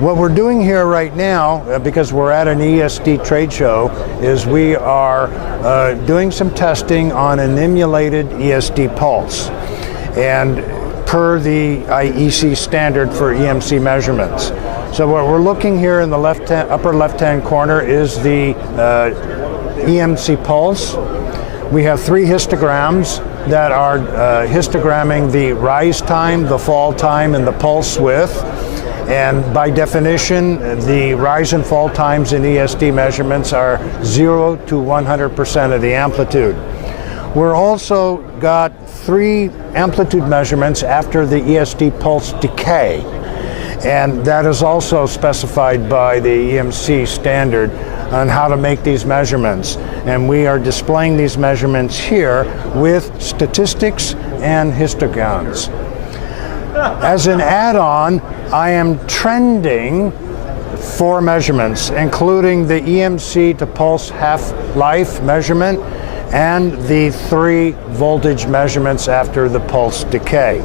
What we're doing here right now, because we're at an ESD trade show, is we are doing some testing on an emulated ESD pulse, and per the IEEE standard for EMC measurements. So what we're looking here in the upper left-hand corner is the EMC pulse. We have 3 histograms that are histogramming the rise time, the fall time, and the pulse width. And by definition, the rise and fall times in ESD measurements are 0 to 100% of the amplitude. We're also got 3 amplitude measurements after the ESD pulse decay. And that is also specified by the EMC standard on how to make these measurements. And we are displaying these measurements here with statistics and histograms. As an add-on, I am trending 4 measurements, including the EMC to pulse half-life measurement and the 3 voltage measurements after the pulse decay.